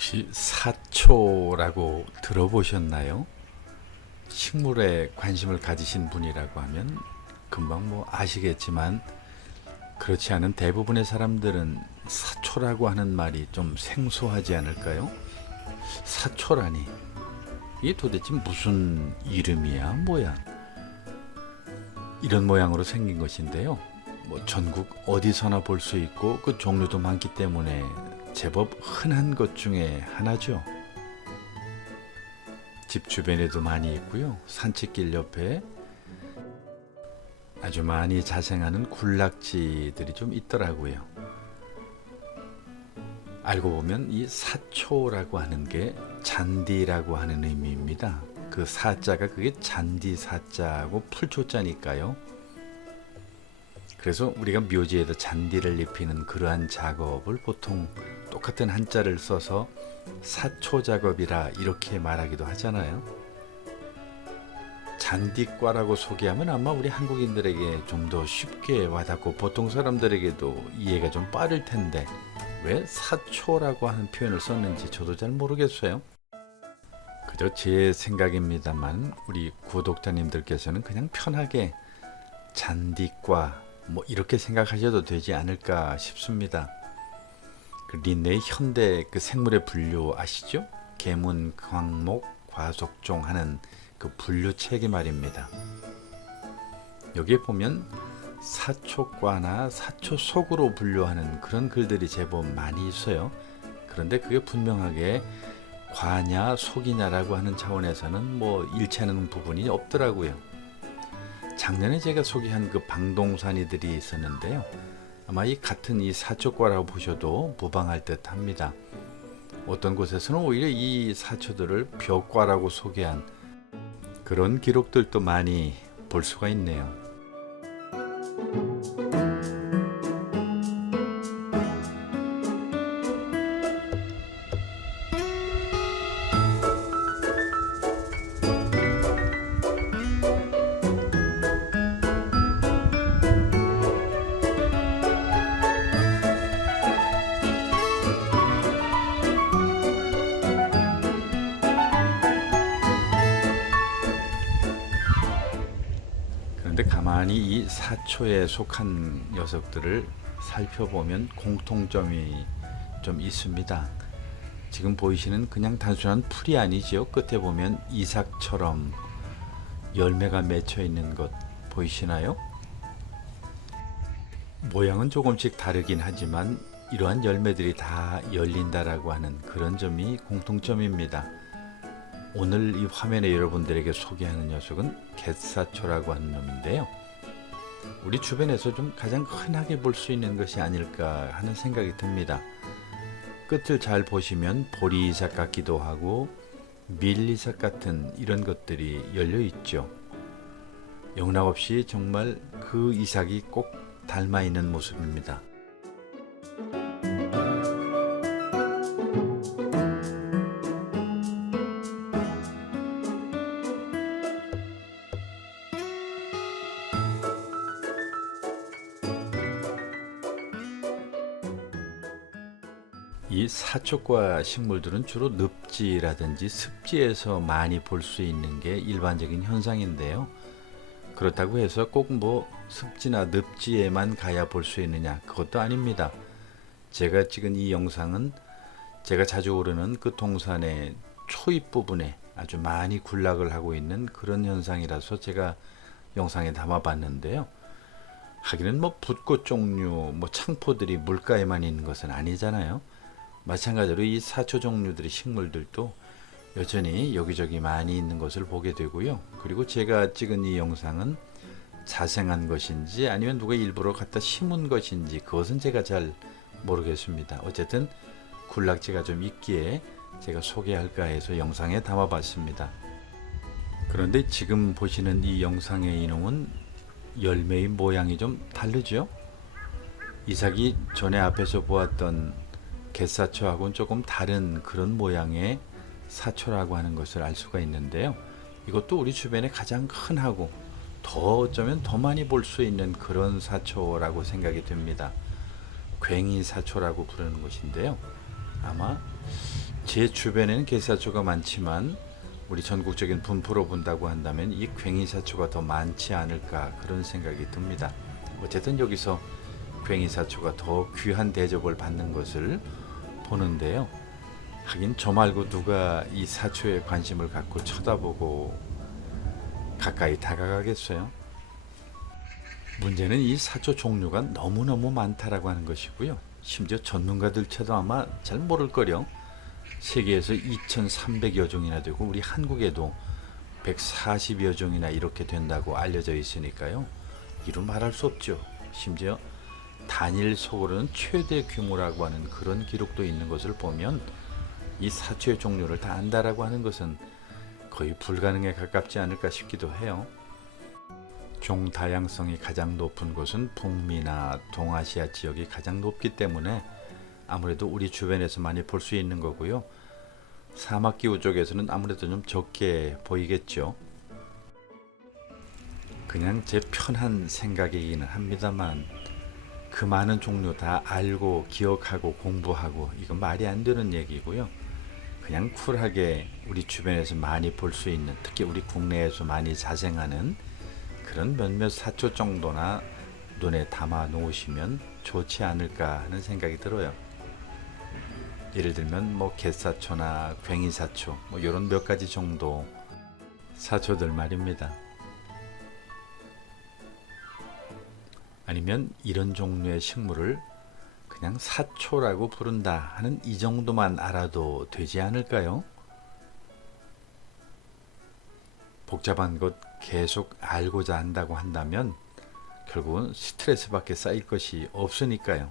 혹시 사초라고 들어보셨나요? 식물에 관심을 가지신 분이라고 하면 금방 아시겠지만 그렇지 않은 대부분의 사람들은 사초라고 하는 말이 좀 생소하지 않을까요? 사초라니 이게 도대체 무슨 이름이야 뭐야? 이런 모양으로 생긴 것인데요. 전국 어디서나 볼 수 있고 그 종류도 많기 때문에 제법 흔한 것 중에 하나죠. 집 주변에도 많이 있고요. 산책길 옆에 아주 많이 자생하는 군락지들이 좀 있더라고요. 알고 보면 이 사초라고 하는 게 잔디라고 하는 의미입니다. 그 사자가 그게 잔디 사자하고 풀초자니까요. 그래서 우리가 묘지에다 잔디를 입히는 그러한 작업을 보통 똑같은 한자를 써서 사초 작업이라 이렇게 말하기도 하잖아요. 잔디과라고 소개하면 아마 우리 한국인들에게 좀 더 쉽게 와닿고 보통 사람들에게도 이해가 좀 빠를 텐데 왜 사초라고 하는 표현을 썼는지 저도 잘 모르겠어요. 그저 제 생각입니다만 우리 구독자님들께서는 그냥 편하게 잔디과 이렇게 생각하셔도 되지 않을까 싶습니다. 그 린네의 현대 그 생물의 분류 아시죠? 계문, 광목, 과속종 하는 그 분류 책이 말입니다. 여기에 보면 사초과나 사초속으로 분류하는 그런 글들이 제법 많이 있어요. 그런데 그게 분명하게 과냐 속이냐라고 하는 차원에서는 일치하는 부분이 없더라고요. 작년에 제가 소개한 그 방동산이들이 있었는데요. 아마 이 같은 이 사초과라고 보셔도 무방할 듯 합니다. 어떤 곳에서는 오히려 이 사초들을 벼과라고 소개한 그런 기록들도 많이 볼 수가 있네요. 그런데 가만히 이 사초에 속한 녀석들을 살펴보면 공통점이 좀 있습니다. 지금 보이시는 그냥 단순한 풀이 아니지요. 끝에 보면 이삭처럼 열매가 맺혀 있는 것 보이시나요? 모양은 조금씩 다르긴 하지만 이러한 열매들이 다 열린다라고 하는 그런 점이 공통점입니다. 오늘 이 화면에 여러분들에게 소개하는 녀석은 갯사초라고 하는 놈인데요. 우리 주변에서 좀 가장 흔하게 볼 수 있는 것이 아닐까 하는 생각이 듭니다. 끝을 잘 보시면 보리이삭 같기도 하고 밀이삭 같은 이런 것들이 열려 있죠. 영락없이 정말 그 이삭이 꼭 닮아 있는 모습입니다. 이 사초과 식물들은 주로 늪지라든지 습지에서 많이 볼 수 있는 게 일반적인 현상인데요. 그렇다고 해서 꼭 습지나 늪지에만 가야 볼 수 있느냐, 그것도 아닙니다. 제가 찍은 이 영상은 제가 자주 오르는 그 동산의 초입 부분에 아주 많이 군락을 하고 있는 그런 현상이라서 제가 영상에 담아 봤는데요. 하기는 붓꽃 종류, 창포들이 물가에만 있는 것은 아니잖아요. 마찬가지로 이 사초 종류들의 식물들도 여전히 여기저기 많이 있는 것을 보게 되고요. 그리고 제가 찍은 이 영상은 자생한 것인지 아니면 누가 일부러 갖다 심은 것인지 그것은 제가 잘 모르겠습니다. 어쨌든 군락지가 좀 있기에 제가 소개할까 해서 영상에 담아봤습니다. 그런데 지금 보시는 이 영상의 이놈은 열매의 모양이 좀 다르죠? 이삭이 전에 앞에서 보았던 갯사초하고는 조금 다른 그런 모양의 사초라고 하는 것을 알 수가 있는데요. 이것도 우리 주변에 가장 흔하고 더 어쩌면 더 많이 볼 수 있는 그런 사초라고 생각이 됩니다. 괭이 사초라고 부르는 것인데요. 아마 제 주변에는 개사초가 많지만 우리 전국적인 분포로 본다고 한다면 이 괭이사초가 더 많지 않을까 그런 생각이 듭니다. 어쨌든 여기서 괭이사초가 더 귀한 대접을 받는 것을 보는데요. 하긴 저 말고 누가 이 사초에 관심을 갖고 쳐다보고 가까이 다가가겠어요? 문제는 이 사초 종류가 너무너무 많다라고 하는 것이고요. 심지어 전문가들처럼 아마 잘 모를거려. 세계에서 2,300여 종이나 되고 우리 한국에도 140여 종이나 이렇게 된다고 알려져 있으니까요. 이루 말할 수 없죠. 심지어 단일 속으로는 최대 규모라고 하는 그런 기록도 있는 것을 보면 이 사초의 종류를 다 안다라고 하는 것은 거의 불가능에 가깝지 않을까 싶기도 해요. 종 다양성이 가장 높은 곳은 북미나 동아시아 지역이 가장 높기 때문에 아무래도 우리 주변에서 많이 볼 수 있는 거고요. 사막기후 쪽에서는 아무래도 좀 적게 보이겠죠. 그냥 제 편한 생각이기는 합니다만 그 많은 종류 다 알고 기억하고 공부하고 이건 말이 안 되는 얘기고요. 그냥 쿨하게 우리 주변에서 많이 볼 수 있는, 특히 우리 국내에서 많이 자생하는 그런 몇몇 사초 정도나 눈에 담아 놓으시면 좋지 않을까 하는 생각이 들어요. 예를 들면 뭐 갯사초나 괭이사초 뭐 이런 몇 가지 정도 사초들 말입니다. 아니면 이런 종류의 식물을 그냥 사초라고 부른다 하는 이 정도만 알아도 되지 않을까요? 복잡한 것 계속 알고자 한다고 한다면 결국은 스트레스밖에 쌓일 것이 없으니까요.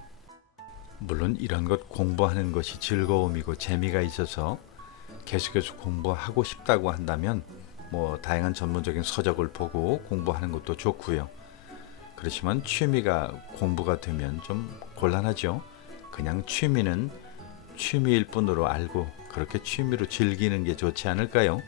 물론 이런 것 공부하는 것이 즐거움이고 재미가 있어서 계속해서 공부하고 싶다고 한다면 뭐 다양한 전문적인 서적을 보고 공부하는 것도 좋고요. 그렇지만 취미가 공부가 되면 좀 곤란하죠. 그냥 취미는 취미일 뿐으로 알고 그렇게 취미로 즐기는 게 좋지 않을까요?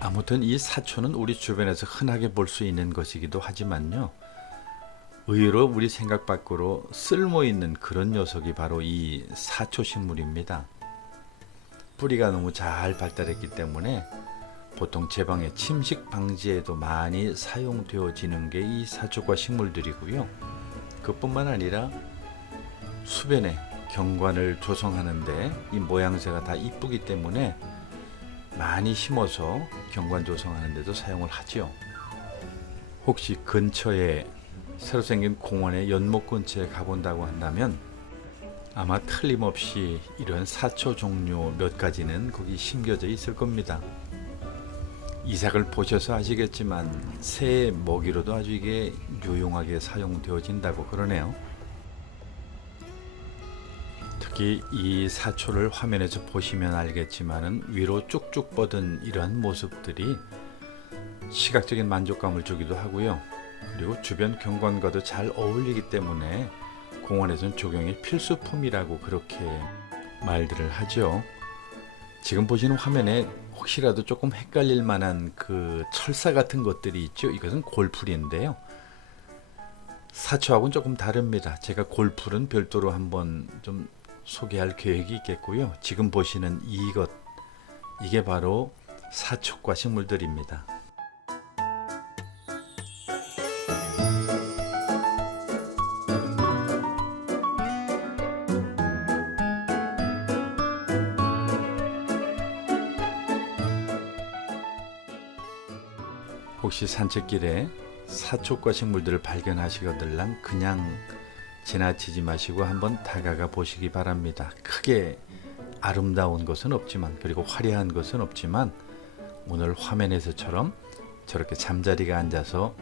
아무튼 이 사초는 우리 주변에서 흔하게 볼 수 있는 것이기도 하지만요. 의외로 우리 생각 밖으로 쓸모 있는 그런 녀석이 바로 이 사초 식물입니다. 뿌리가 너무 잘 발달했기 때문에 보통 제방의 침식 방지에도 많이 사용되어지는 게 이 사초과 식물들이고요. 그뿐만 아니라 수변에 경관을 조성하는데 이 모양새가 다 이쁘기 때문에 많이 심어서 경관 조성하는 데도 사용을 하죠. 혹시 근처에 새로 생긴 공원의 연못 근처에 가본다고 한다면 아마 틀림없이 이런 사초 종류 몇 가지는 거기 심겨져 있을 겁니다. 이삭을 보셔서 아시겠지만 새 먹이로도 아주 이게 유용하게 사용되어진다고 그러네요. 특히 이 사초를 화면에서 보시면 알겠지만은 위로 쭉쭉 뻗은 이러한 모습들이 시각적인 만족감을 주기도 하고요. 그리고 주변 경관과도 잘 어울리기 때문에 공원에서는 조경의 필수품이라고 그렇게 말들을 하죠. 지금 보시는 화면에 혹시라도 조금 헷갈릴 만한 그 철사 같은 것들이 있죠. 이것은 골풀인데요. 사초하고는 조금 다릅니다. 제가 골풀은 별도로 한번 좀 소개할 계획이 있겠고요. 지금 보시는 이것, 이게 바로 사초과 식물들입니다. 혹시 산책길에 사초과 식물들을 발견하시거들랑 그냥 지나치지 마시고 한번 다가가 보시기 바랍니다. 크게 아름다운 것은 없지만, 그리고 화려한 것은 없지만, 오늘 화면에서처럼 저렇게 잠자리가 앉아서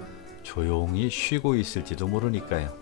조용히 쉬고 있을지도 모르니까요.